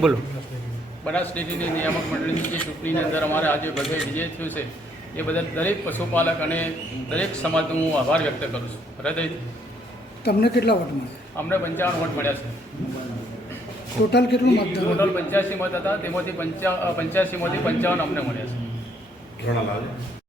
બોલો. બનાસ ડેરીની નિયામક મંડળની જે ચૂંટણીની અંદર અમારે આજે બધે વિજય થયું છે. એ બદલ દરેક પશુપાલક અને દરેક સમાજનો હું આભાર વ્યક્ત કરું છું. હૃદયથી. તમને કેટલા વોટ મળ્યા? અમને પંચાવન વોટ મળ્યા છે. ટોટલ કેટલું મત ટોટલ પંચ્યાસી મત હતા. તેમાંથી પંચા પંચ્યાસીમાંથી પંચાવન અમને મળ્યા છે.